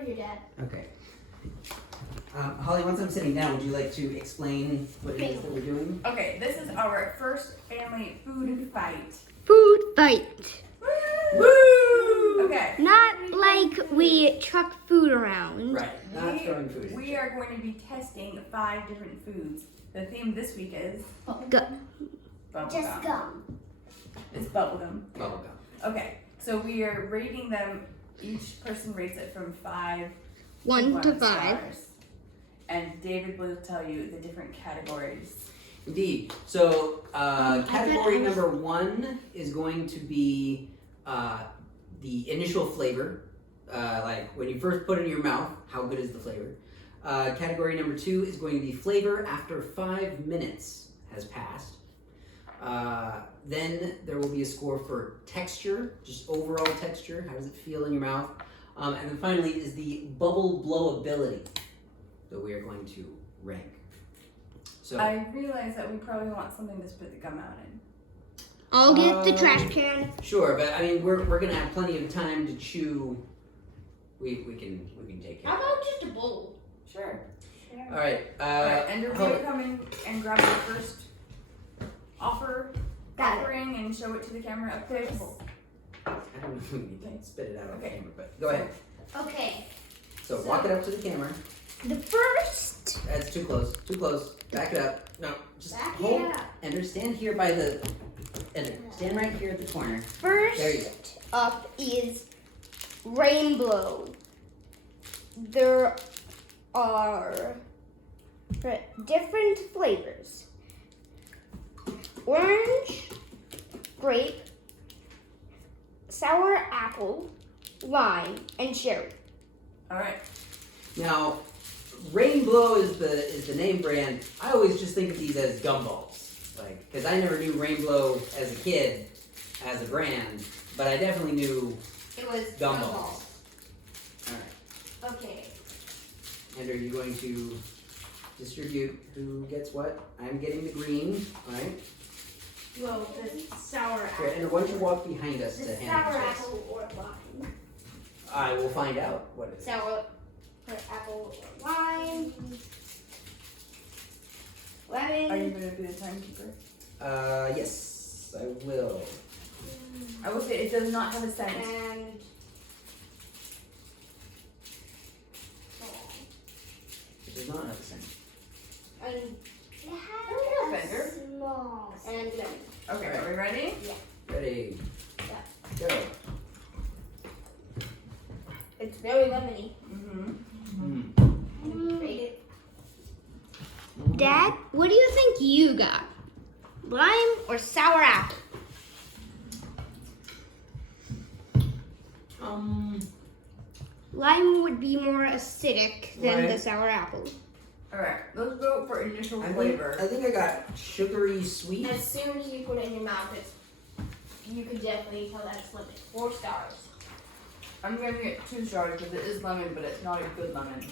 over here, Dad. Okay. Holly, once I'm sitting down, would you like to explain what it is that we're doing? Okay, this is our first family food fight. Food fight. Woo! Okay. Not like we truck food around. Right, not throwing food. We are going to be testing 5 different foods. The theme this week is Go. bubblegum. Just gum. It's bubblegum. Bubblegum. Okay, so we are rating them. Each person rates it from 5 1 to 5. stars. And David will tell you the different categories. Indeed. So, category number 1 is going to be the initial flavor. Like when you first put it in your mouth, how good is the flavor? Category number 2 is going to be flavor after 5 minutes has passed. Then there will be a score for texture, just overall texture. How does it feel in your mouth? And then finally is the bubble blowability that we are going to rank. So I realize that we probably want something to spit the gum out in. I'll get the trash can. sure, but I mean we're gonna have plenty of time to chew. We can take care How of it. about just a bowl? Sure. All right. Alright, Ender, will you Holly- come in and grab your first offering and show it to the camera up close? I don't know if we need to spit it out on Okay. camera, but go ahead. Okay. So walk it up to the camera. The first. That's too close. Too close. Back it up. No, just Back it hold. up. Ender, stand here by the. Ender, stand right here at the corner. First There you up is Rainbow. There are different flavors. Orange, grape, sour apple, lime, and cherry. Alright. Now, Rainblow is the name brand. I always just think of these as gumballs, like because I never knew Rainbow as a kid as a brand, but I definitely knew It was gumballs. All right, Okay. and are you going to distribute who gets what? I'm getting the green. All right. Well, the sour apple. Here, and why don't you walk behind us The to sour hand this? apple or lime. I will find out what it is. Sour apple or lime. Lemon. Are you going to be the timekeeper? Yes, I will. I will say it does not have a scent. And It does not have a scent. and it There has we go, a Bender. small and lemon. Okay, are we ready? Ready? Go. It's very lemony. Mm-hmm. Rate it. Dad, what do you think you got? Lime or sour apple? Lime would be more acidic than the Right. sour apple. Alright, let's go for initial I flavor. think I got sugary sweet. As soon as you put it in your mouth, you can definitely tell that it's lemon. 4 stars. I'm giving it 2 stars because it is lemon, but it's not a good lemon.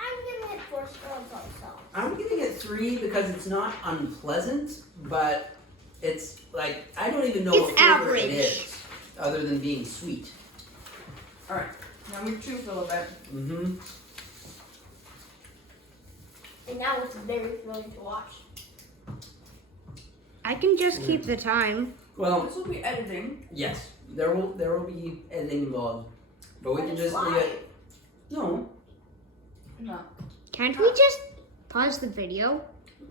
I'm giving it 4 stars also. I'm giving it 3 because it's not unpleasant, but it's like I don't even know It's what flavor average. it is, other than being sweet. Alright, now we chew for a little bit. Mm-hmm. And now it's very thrilling to watch. I can just keep the time. Well, This will be editing. yes, there will be editing involved, but we But can it's just leave live. it. No, No. Can't we just pause the video?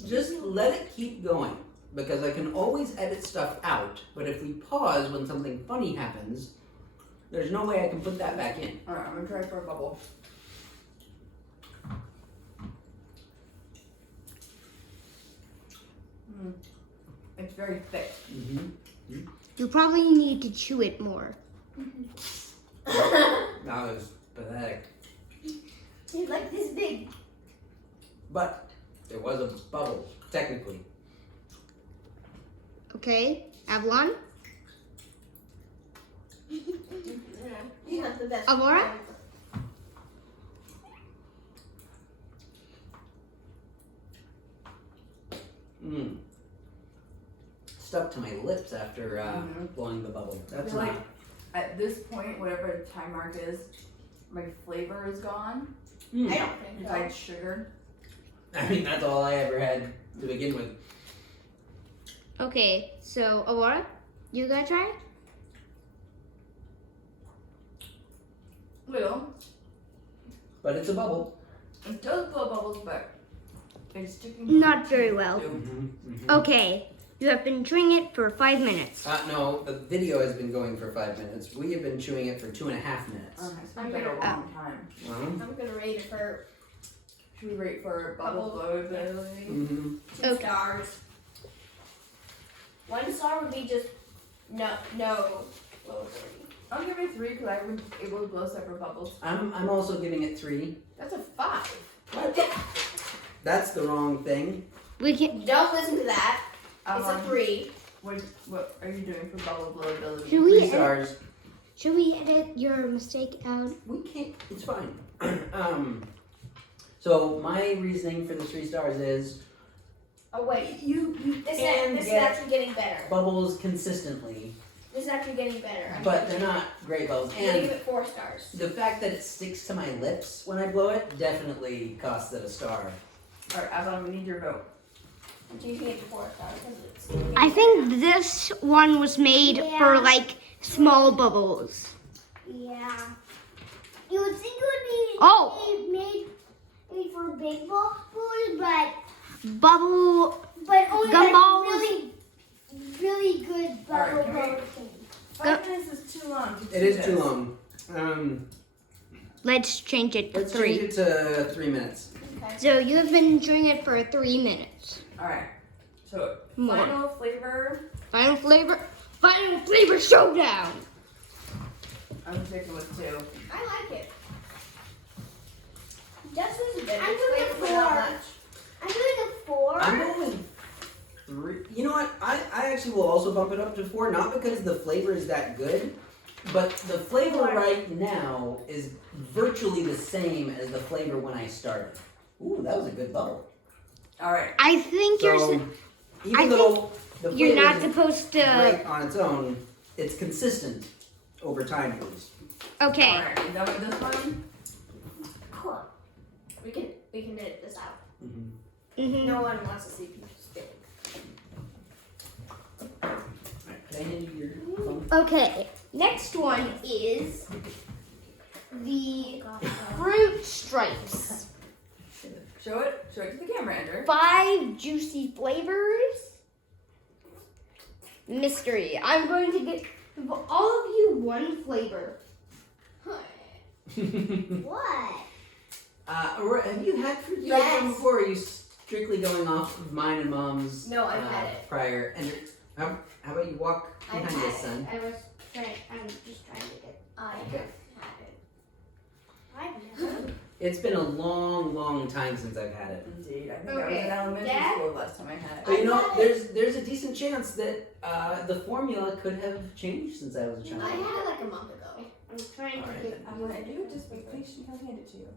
just let it keep going because I can always edit stuff out. But if we pause when something funny happens, there's no way I can put that back in. Alright, I'm gonna try for a bubble. It's very thick. Mm-hmm. You probably need to chew it more. That was pathetic. It's like this big. But it was a bubble, technically. Okay, Avalon? He's not the best. Aurora? Mm. Stuck to my lips after Mhm. blowing the bubble. I That's feel not. like at this point, whatever the time mark is, my flavor is gone. Mm. I don't think so. Besides sugar. I mean, that's all I ever had to begin with. Okay, so Aurora, you gonna try? Little. But it's a bubble. It does blow bubbles, but it's sticking. Not very well. Mm-hmm. Okay, you have been chewing it for 5 minutes. No, the video has been going for 5 minutes. We have been chewing it for 2.5 minutes. Okay, so it's been a long time. Mhm. I'm gonna rate it for Should we rate for bubble Bubble. blowability? Mhm. 2 Okay. stars. 1 star would be just no blowability. I'll give it 3 because I was able to blow separate bubbles. I'm also giving it 3. That's a 5. That's the wrong thing. We can. Don't listen to that. It's a 3. What are you doing for bubble blowability? Should we 3 stars. Should we edit your mistake out? We can't. It's fine. So my reasoning for the 3 stars is Oh wait, you this can is get actually getting better. bubbles consistently, This is actually getting better. but they're not great bubbles. I'm gonna give And it 4 stars. the fact that it sticks to my lips when I blow it definitely costs it a star. Alright, Avalon, we need your vote. Do you think 4 stars? 'Cause it's I think this one was made for like small bubbles. Yeah. You would think it would be Oh. made for big bubbles, but Bubble. only Gumballs. like really good bubble Alright, can we- bubbles. 5 minutes is too long. To It do is too this. long. Let's change it to Let's 3. change it to 3 minutes. okay. So you have been chewing it for 3 minutes. Alright. So, More. final flavor. Final flavor showdown. I'm sticking with 2. I like it. Just as a bit. I'm doing It's a flavor, but not 4. much. I'm doing a 4. I'm going with 3. You know what? I actually will also bump it up to 4, not because the flavor is that good, but the flavor right now is virtually the same as the flavor when I started. Ooh, that was a good bubble. Alright. I think So, I even though the you're flavor not isn't supposed to. great on its own, it's consistent over time at least. Okay. Alright, you done with this one? Cool. We can edit this out. Mm-hmm. No one wants to see people spitting. Alright, can I hand you your phone? Okay. Next one is the fruit stripes. Show it to the camera, Andrew. 5 juicy flavors. Mystery. I'm going to give all of you one flavor. What? Aurora, have you had fruit Yes. spectrum before? Or are you strictly going off of mine and mom's No, I've had it. prior? And how about you walk I've behind had us, son? I'm just trying to get. I have had it. I've never. It's been a long, long time since I've had it. Indeed. I think I was Okay, in elementary Dad? school last time I had it. But you know, I've had there's a decent chance that the formula could have changed since I was a child. I had it like a month ago. I'm trying to Alright, get. I'm gonna do it. Just be patient. I'll hand it to you.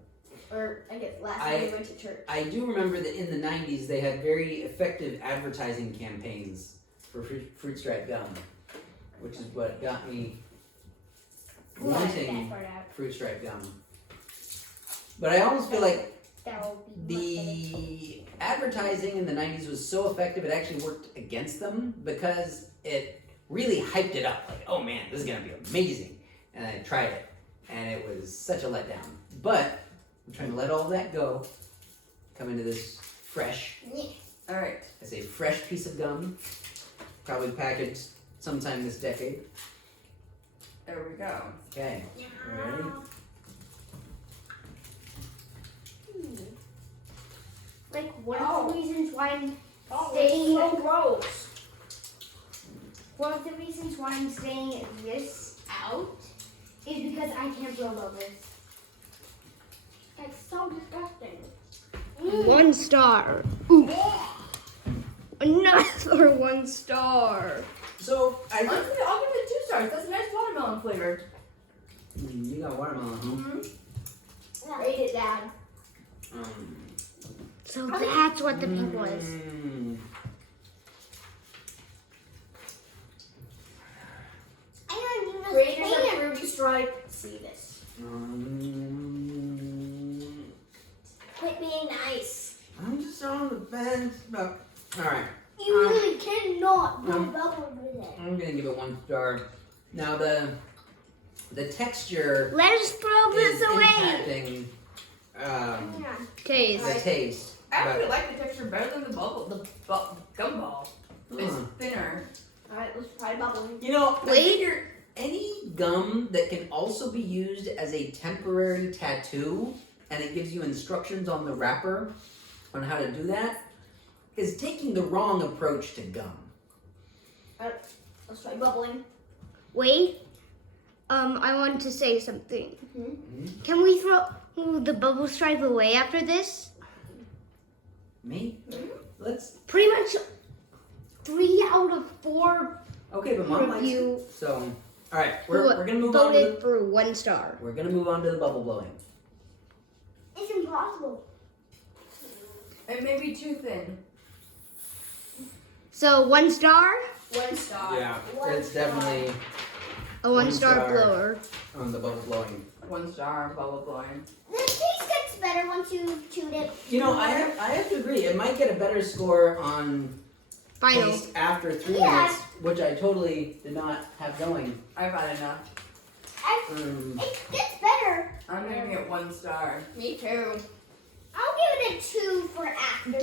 Or I guess last time we went to church. I do remember that in the 90s they had very effective advertising campaigns for fruit stripe gum, which is what got me wanting fruit stripe gum. But I almost feel like the advertising in the 90s was so effective it actually worked against them because it really hyped it up. Like, oh man, this is gonna be amazing. And I tried it, and it was such a letdown. But I'm trying to let all of that go. Come into this fresh, Alright. I say fresh piece of gum, probably packaged sometime this decade. There we go. Okay, ready? Like one of the reasons why I'm Oh, staying. it's so gross. One of the reasons why I'm staying this out is because I can't blow bubbles. It's so disgusting. 1 star. Ooh. Another 1 star. So, I'll give it 2 stars. That's a nice watermelon flavor. You got watermelon, huh? Rate it, Dad. So that's what the pink was. I don't even Creators understand. of Ruby Stripe, see this. Quit being nice. I'm just on the fence. All right. You really cannot go bubble with it. I'm gonna give it 1 star. Now the texture Let us throw is this away. impacting Yeah. Taste. the taste. I actually like the texture better than the gumball. It's Huh. thinner. Alright, let's try bubbling. You know, I Wait. figure any gum that can also be used as a temporary tattoo, and it gives you instructions on the wrapper on how to do that, is taking the wrong approach to gum. Let's try bubbling. Wait. I want to say something. Mhm. Can we throw the bubble stripe away after this? Me? Let's. Pretty much 3 out of 4 Okay, but mom likes it. review So, all right, we're gonna move on. voted for 1 star. We're gonna move on to the bubble blowing. It's impossible. It may be too thin. So 1 star, 1 star. Yeah, One it's star. definitely a 1 1 star star. blower. on the bubble blowing. 1 star, bubble blowing. The taste gets better once you chewed it. You know, I have to agree. It might get a better score on Final. taste after 3 Yeah. minutes, which I totally did not have going. I've had enough. It gets better. I'm gonna get 1 star. Me too. I'll give it a 2 for after.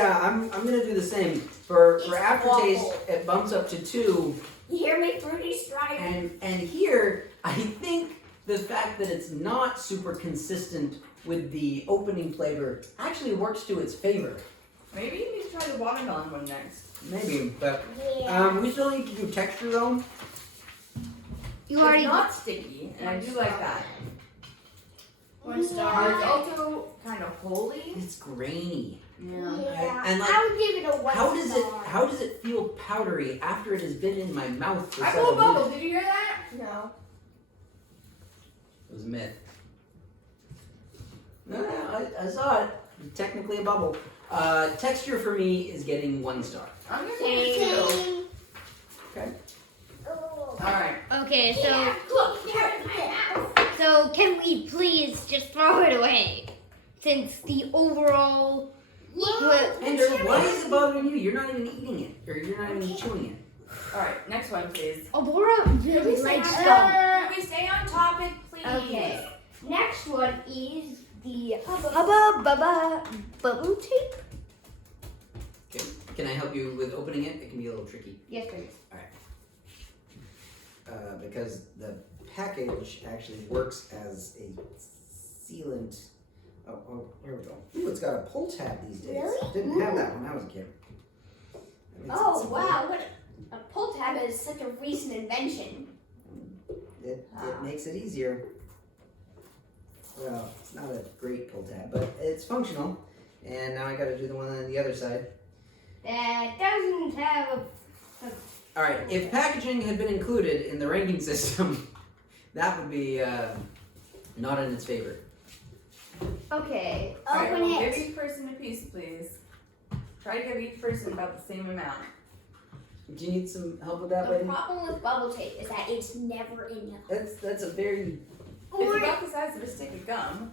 I'm gonna do the same. For It's aftertaste, awful. it bumps up to 2, You hear me, Fruity Stripe? and here I think the fact that it's not super consistent with the opening flavor actually works to its favor. Maybe you need to try the watermelon one next. Maybe, but Yeah. we still need to do texture though. You It's already not sticky, and I do like that. 1 But star. it's also kind of holy. It's grainy. Yeah. Yeah. And like, I would give it a 1 star. How does it feel powdery after it has been in my mouth for I several blew a bubble. minutes? Did you hear that? No. It was a myth. No, I saw it. Technically a bubble. Texture for me is getting 1 star. I'm gonna say 2. Same. Okay. Oh. Alright. Okay, so Yeah, look, here in my mouth. so can we please just throw it away? Since the overall Andrew, why is it bothering you? You're not even eating it, or you're not even chewing it. Alright, next one, please. Aurora really likes gum. Can we stay on topic, please? Okay. Next one is the Hubba Bubba Bubbletape. Okay. Can I help you with opening it? It can be a little tricky. Yes, please. Because the package actually works as a sealant. Oh, here we go. Ooh, it's got a pull tab these days. Really? Didn't have that when I was a kid. That makes it Oh, simple. wow. What a pull tab is such a recent invention. It makes it easier. Well, it's not a great pull tab, but it's functional. And now I got to do the one on the other side. That doesn't have a. All right, if packaging had been included in the ranking system, that would be not in its favor. Okay. Alright, Open well, it. give each person a piece, please. Try to give each person about the same amount. Do you need some help with that, The lady? problem with Bubbletape is that it's never enough. That's a very It's about the size of a stick of gum.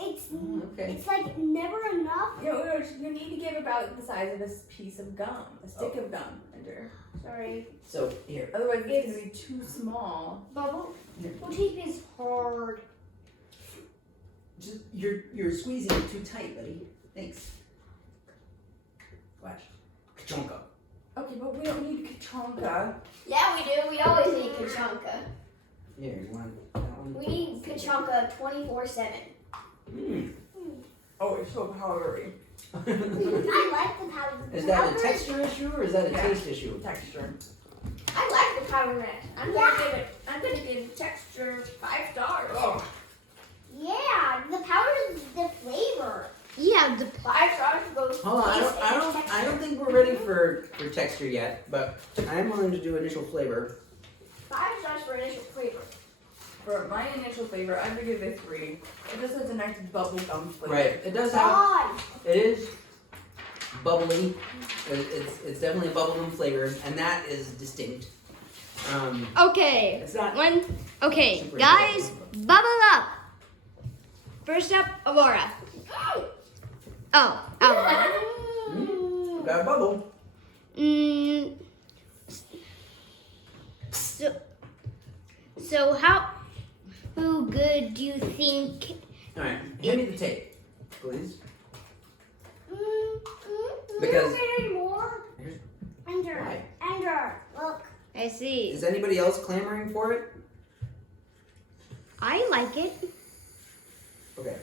okay. It's like never enough. You need to give about the size of this piece of gum, a stick of gum, Ender. Sorry. So here, Otherwise, it's gonna be too small. Bubble tape is hard. just you're squeezing it too tight, buddy. Thanks. Watch, Kachonka. Okay, but we don't need Kachonka. Yeah, we do. We always need Kachanka. Here, you want that one? We need Kachanka 24/7. Mm. Oh, it's so powdery. I like the powder. Is that a Powder- texture issue or is that a Yeah. taste issue? Texture. I like the powder net. I'm gonna give texture 5 stars. Oh, Yeah, the powder is the flavor. Yeah, the 5 stars goes. Hold on, taste and I texture. don't think we're ready for texture yet, but I am willing to do initial flavor. 5 stars for initial flavor. for my initial flavor, I would give it a 3. It just has a nice bubblegum flavor. Right, it does have. God. It is bubbly. It's definitely a bubblegum flavor, and that is distinct. Okay. It's not. Okay, super guys, enjoyable. bubble up. First up, Aurora. Oh, Aurora. Got a bubble. So how good do you think? All right, hand me the tape, please. Because anymore. here's Ender. why. Ender. Look. I see. Is anybody else clamoring for it? I like it. Okay.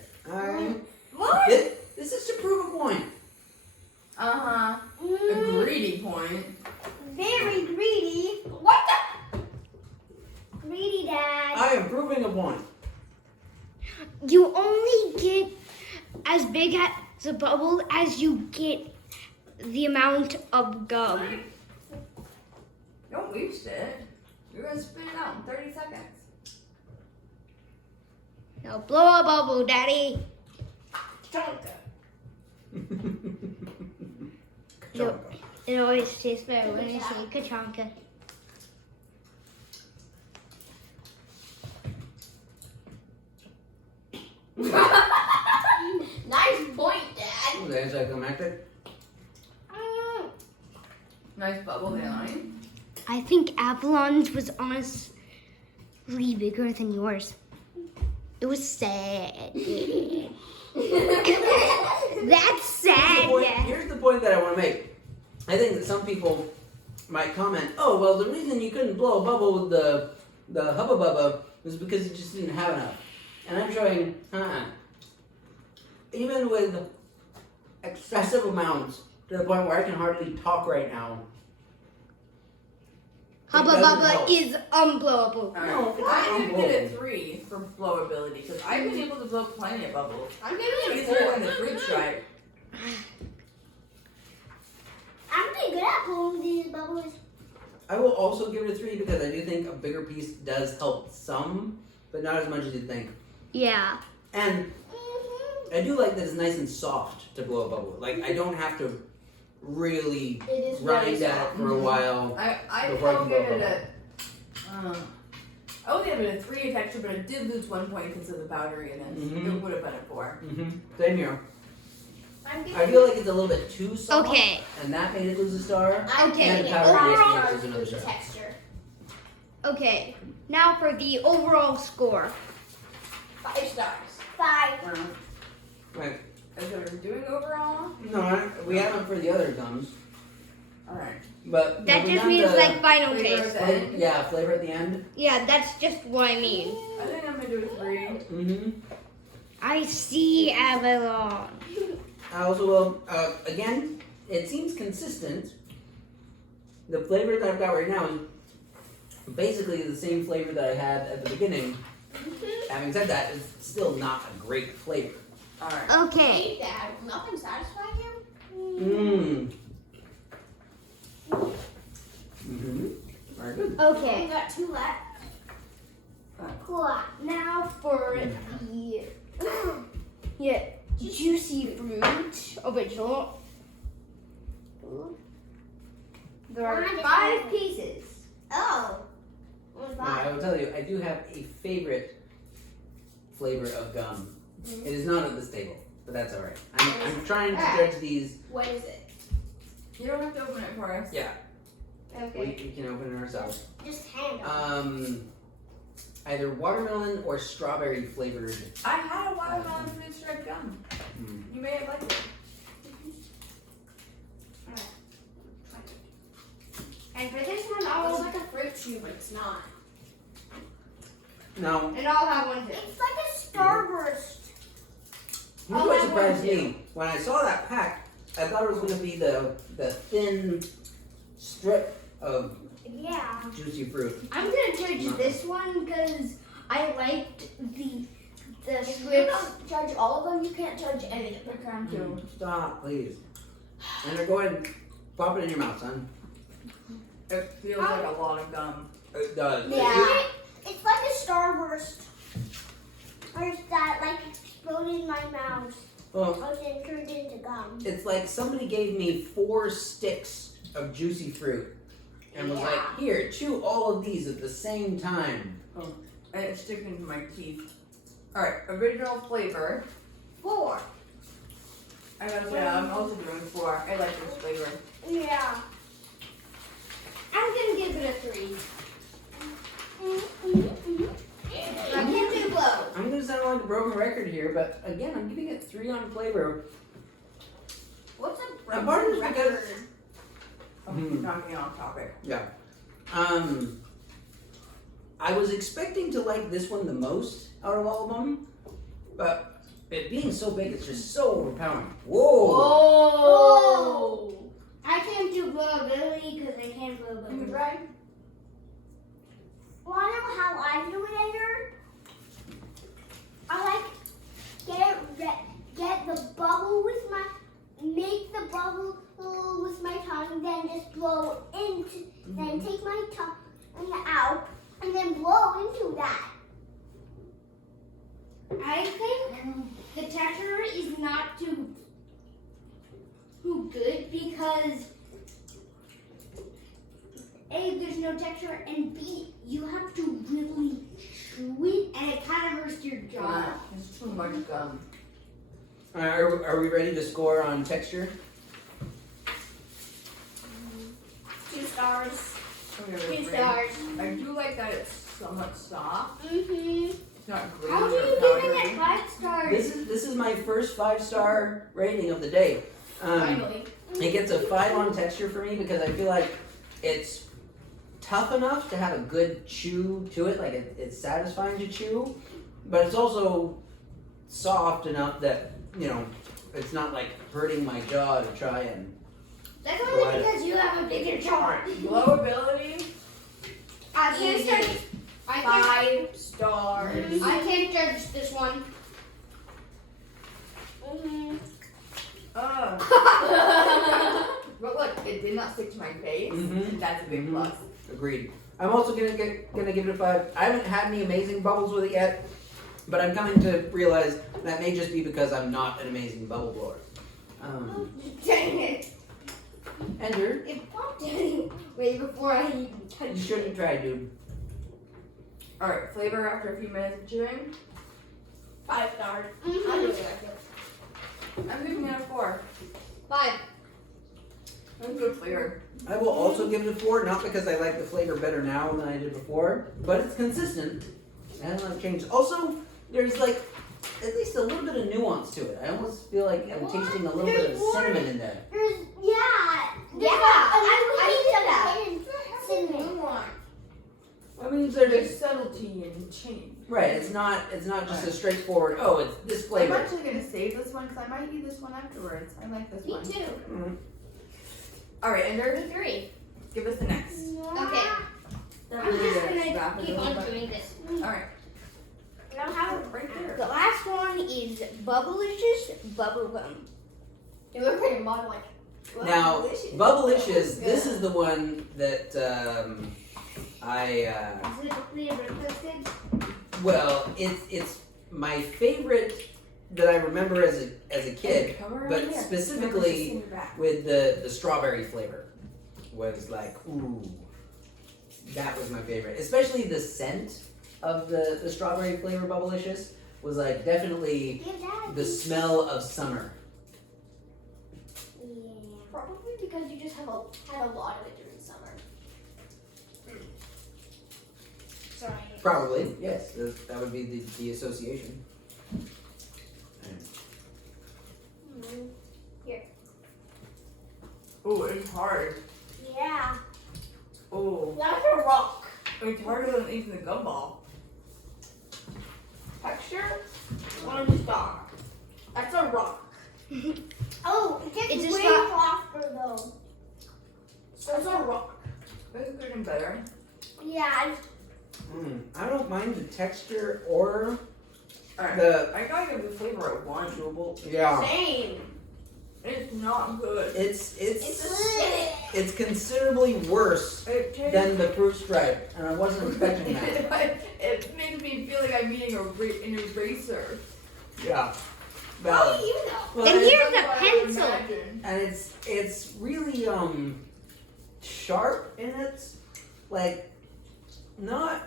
What? This is to prove a point. Uh-huh. A greedy point. Very greedy. What the? Greedy, Dad. I am proving a point. You only get as big as a bubble as you get the amount of gum. Don't waste it. You're gonna spit it out in 30 seconds. Now blow a bubble, Daddy. Chonka. It always tastes better when you say Kachanka. Nice point, Dad. Was that anticlimactic? Nice bubble line. I think Avalon's was honestly bigger than yours. It was sad. That's sad. Here's the point that I want to make. I think that some people might comment, oh, well, the reason you couldn't blow a bubble with the Hubba Bubba was because you just didn't have enough. And I'm showing, even with excessive amounts, to the point where I can hardly talk right now. Hubba doesn't Bubba help. is unblowable. Alright. No, it's I'm not giving it a unblowable. 3 for blowability because I've been able to blow plenty of bubbles. I'm giving it a Easier than 4. the fruit stripe. I'm pretty good at blowing these bubbles. I will also give it a 3 because I do think a bigger piece does help some, but not as much as you think. Yeah. And I do like that it's nice and soft to blow a bubble. Like, I don't have to really It is grind really at it soft. for a while. I Before I will can give blow it a. I would give it a 3 texture, but it did lose 1 point because of the powderiness. Mhm. It would have been a 4. Same here. I'm giving I feel like it's a little bit too soft. Okay. And that made it lose a star. I'm Okay, giving it powder 5 yes, stars is another for the star. texture. Okay. Now for the overall score. 5 stars. 5. Right. Is it we're doing overall? No, we haven't for the other gums. Alright. But That have we just done means the like final flavor taste. of the end? Yeah, flavor at the end. Yeah, that's just what I mean. I think I'm gonna do a 3. Mm-hmm. I see Avalon. I also will, again, it seems consistent. The flavor that I've got right now is basically the same flavor that I had at the beginning. Having said that, it's still not a great flavor. Alright. Okay. Hey, Dad, will nothing satisfy you? Mmm. Mm-hmm. Very good. Okay. We got 2 left. Cool. Now for the juicy fruit original. There are 5 pieces. Oh. Now, I will tell you, I do have a favorite flavor of gum. It is not at this table, but that's all right. I'm trying to judge these. What is it? You don't have to open it for us. Yeah, Okay. we can open it ourselves. Just hand them. Either watermelon or strawberry flavored. I had a watermelon fruit stripe gum. You may have liked it. And for this one, It's I'll like a fruit chew, but it's not. No, have one too. It's like a starburst. here's what surprised me. When I saw that pack, I thought it was going to be the thin strip of Yeah. juicy fruit. I'm gonna judge this one because I liked the If you strips. don't judge all of them, you can't judge any of them. Pick around 2. Stop, please. And go ahead and pop it in your mouth, son. It feels like a lot of gum. It does. Yeah. It's like a starburst. Or is that like exploded in my mouth? Well, Or then turned into gum. it's like somebody gave me 4 sticks of juicy fruit and was like, "Here, chew all of these at the same time." And it's sticking to my teeth. Alright, original flavor. 4. I'm also doing 4. I like this flavor. Yeah. I'm gonna give it a 3. I can't do both. I'm gonna sound like a broken record here, but again, I'm giving it 3 on flavor. What's a And part of it is because record? I'm knocking off topic. yeah, I was expecting to like this one the most out of all of them, but it being so big, it's just so overpowering. Whoa! Oh! I can't do blowability because I can't blow You can ability. try? Wanna know how I do it, Edgar? I like get the bubble with make the bubble with my tongue, then just blow into, then take my tongue out, and then blow into that. I think the texture is not too good because A, there's no texture, and B, you have to really chew it, and it kind of hurts your jaw. It's too much gum. Are we ready to score on texture? 2 stars. I'm gonna 2 rate. stars. I do like that it's somewhat soft. Mm-hmm. It's not great. How are you giving it 5 stars? This is my first 5-star rating of the day. Finally. It gets a 5 on texture for me because I feel like it's tough enough to have a good chew to it, like it's satisfying to chew, but it's also soft enough that, you know, it's not like hurting my jaw to try and. That's only because you have a bigger jaw. Blowability. I can't Easy. judge. 5 stars. I can't judge this one. But look, it did not stick to my face. Mhm. That's a big plus. Agreed. I'm also gonna give it a 5. I haven't had any amazing bubbles with it yet, but I'm coming to realize that may just be because I'm not an amazing bubble blower. Dang it. Ender, It popped anyway before I even touched you shouldn't try, dude. Alright, flavor after a few minutes of chewing. 5 stars. I Mm-hmm. really like it. I'm giving it a 4. 5. That's good flavor. I will also give it a 4, not because I like the flavor better now than I did before, but it's consistent. It hasn't changed. Also, there's like at least a little bit of nuance to it. I almost feel like I'm tasting a little bit of cinnamon in there. There's, yeah. I Cinnamon. I mean, there's There's subtlety and change. right. It's not just a straightforward. Oh, it's this I'm flavor. actually going to save this one because I might eat this one afterwards. I like this Me one. too. Mm. Alright, Ender, 3. give us the next. Okay. I'm just gonna keep on doing this. Alright. I don't have it right there. The last one is Bubblicious Bubblegum. You look at your mom like, wow, Now, delicious. Bubblicious. This is the one that I. Is it the requested? Well, it's my favorite that I remember as a kid, Come around but here. specifically Remember, just in your back. with the strawberry flavor was like, ooh, that was my favorite. Especially the scent of the strawberry flavor Bubblicious was like definitely the smell of summer. Yeah. Probably because you just had a lot of it during summer. Sorry. Probably, yes, that would be the association. Oh, it's hard. Yeah. Oh, That's a rock. it's harder than eating the gumball. Texture, 1 star. That's a rock. Oh, it gets It's just way not- softer though. That's a rock. It's getting better. Yeah. I don't mind the texture or Alright, the I gotta give the flavor a 1. chewable. Yeah, Same. It's not good. it's It's acidic. it's considerably worse It tastes than the fruit stripe, and I wasn't expecting that. It makes me feel like I'm eating an eraser. Yeah. How Well, do you know? well, And and, here's That's a what I would pencil. imagine. and it's really sharp and it's like not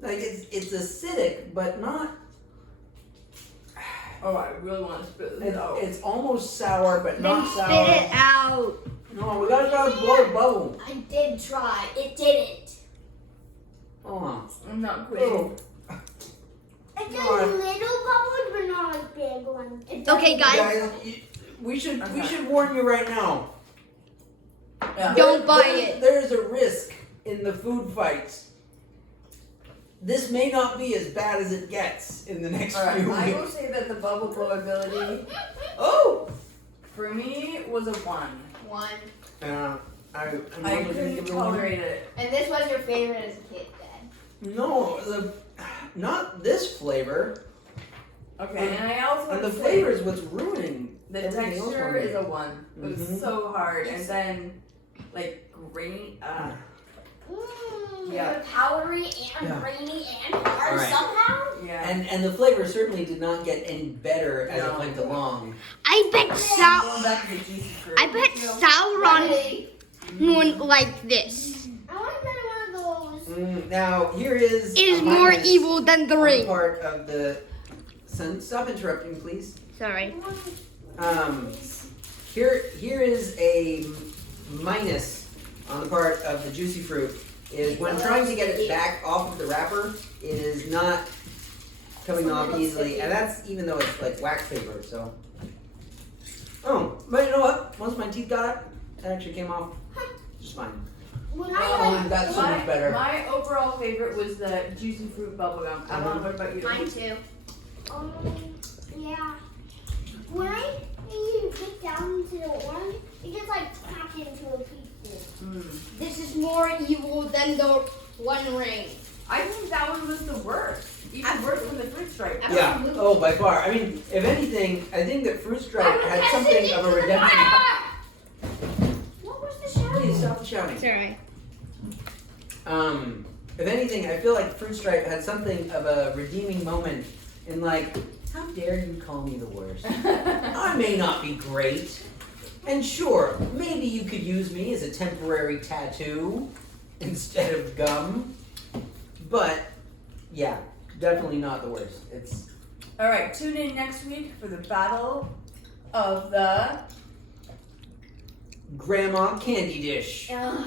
like it's acidic, but not. Oh, I really want to spit this out. It's almost sour, but Then not spit sour. it out. No, we gotta try blow bubble. I did try. It didn't. Oh, I'm not quitting. oh. It's No, a little bubbles, but not like big ones. Okay, guys, We should warn you right now. Yeah. don't buy it. There's a risk in the food fights. This may not be as bad as it gets in the next Alright, few I will weeks. say that the bubble blow ability Oh! for me was a 1. One. I'm I only gonna couldn't give it a 1. tolerate it. And this was your favorite as a kid, then? No, not this flavor. Okay, and I also And want the to flavor say is what's ruining the everything else texture on it. is a 1. It was Mhm. so hard, and then like grain. Yeah. Powdery and Yeah. grainy and hard Alright. somehow? Yeah. And the flavor certainly did not get any better as No. it went along. I bet Going back to the juicy fruit. I bet Sauron one like this I want to try one of those. Now here is is a more minus evil than the on ring. part of the. Son, stop interrupting, please. Sorry. Here is a minus on the part of the juicy fruit. Is when trying to get it back off of the wrapper, it is not coming off easily, and that's even though it's like wax paper. So. Oh, but you know what? Once my teeth got up, it actually came off just fine. When Oh, that's so much better. My overall favorite was the juicy fruit bubblegum. I don't know what about you. Mine too. Yeah. When you get down to the orange, it just like cracked into a piece. This is more evil than the One Ring. I think that one was the worst. Even worse than the fruit stripe. Yeah. Oh, by far. I mean, if anything, I think that Fruit Stripe had something of a redemption. What was the shadow? Please stop shouting. Sorry. If anything, I feel like Fruit Stripe had something of a redeeming moment in like, how dare you call me the worst? I may not be great. And sure, maybe you could use me as a temporary tattoo instead of gum. But yeah, definitely not the worst. It's Alright, tune in next week for the battle of the Grandma Candy Dish. Ugh.